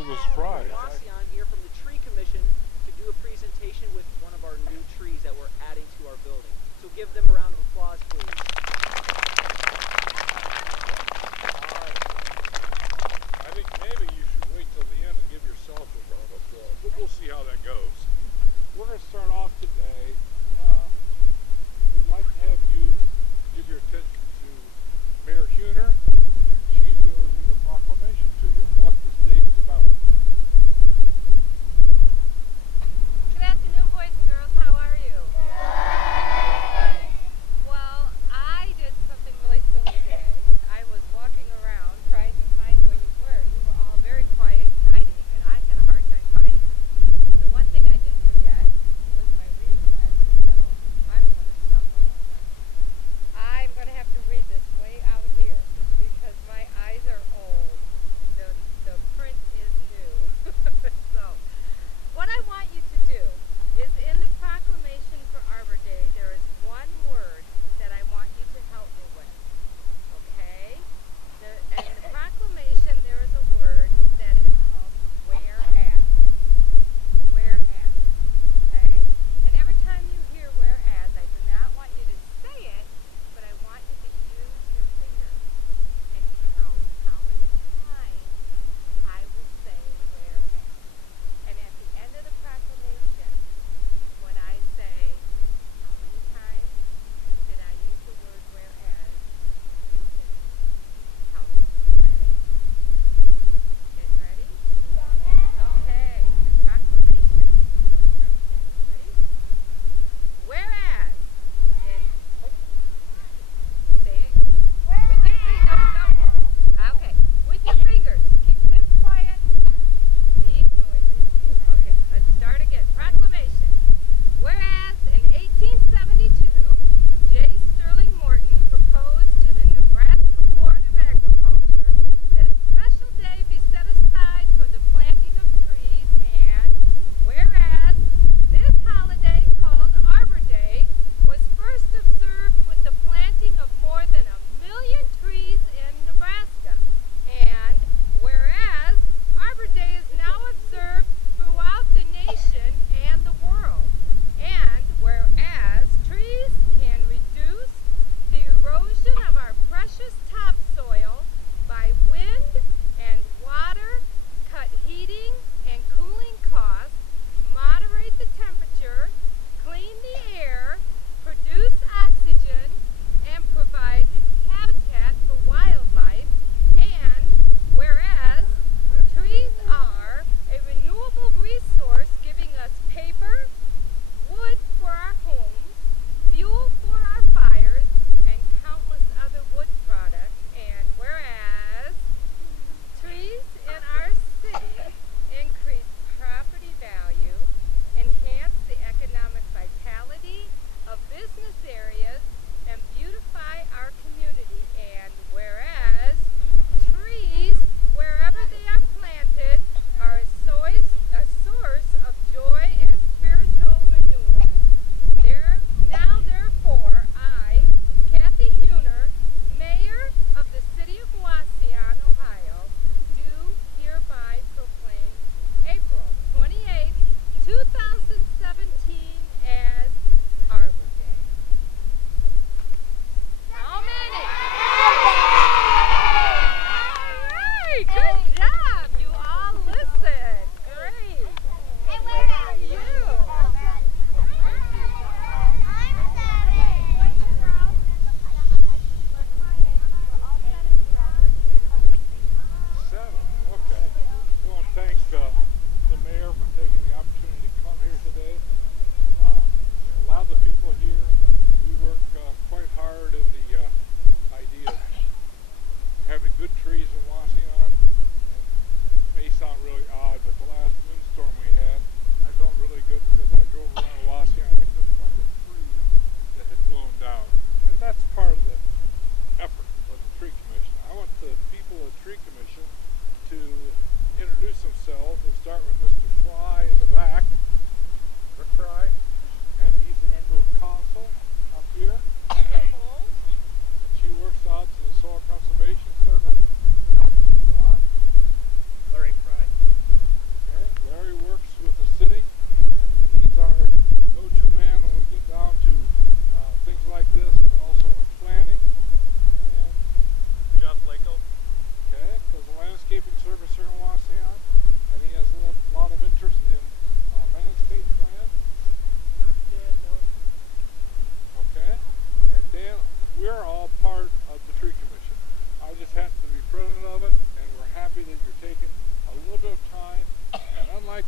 little surprised. Wasion here from the Tree Commission to do a presentation with one of our new trees that we're adding to our building. So give them a round of applause, please. I think maybe you should wait till the end and give yourself a round of applause. But we'll see how that goes. We're going to start off today. We'd like to have you give your attention to Mayor Huner, and she's going to read a proclamation to you of what this day is about. Good afternoon, boys and girls. How are you? Good. Well, I did something really silly today. I was walking around trying to find where you were. You were all very quiet and hiding, and I had a hard time finding you. The one thing I did forget was my reading glasses.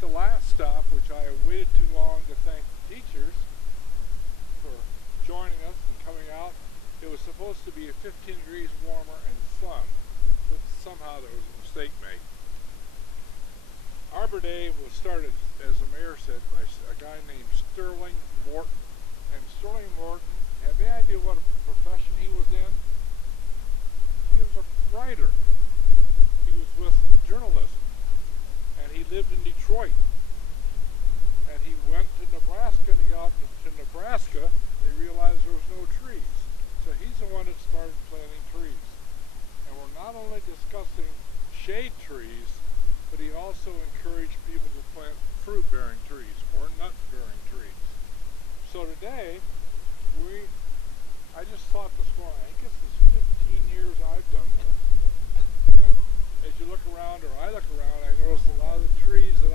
the last stop, which I have waited too long to thank the teachers for joining us and coming out, it was supposed to be 15 degrees warmer and sun, but somehow there was a mistake made. Arbor Day was started, as the mayor said, by a guy named Sterling Morton. And Sterling Morton, have any idea what profession he was in? He was a writer. He was with journalism. And he lived in Detroit. And he went to Nebraska, and he got to Nebraska, and he realized there was no trees. So he's the one that started planting trees. And we're not only discussing shade trees, but he also encouraged people to plant fruit-bearing trees or nut-bearing trees. So today, I just thought this morning, I guess it's 15 years I've done this, and as you look around, or I look around, I notice a lot of the trees that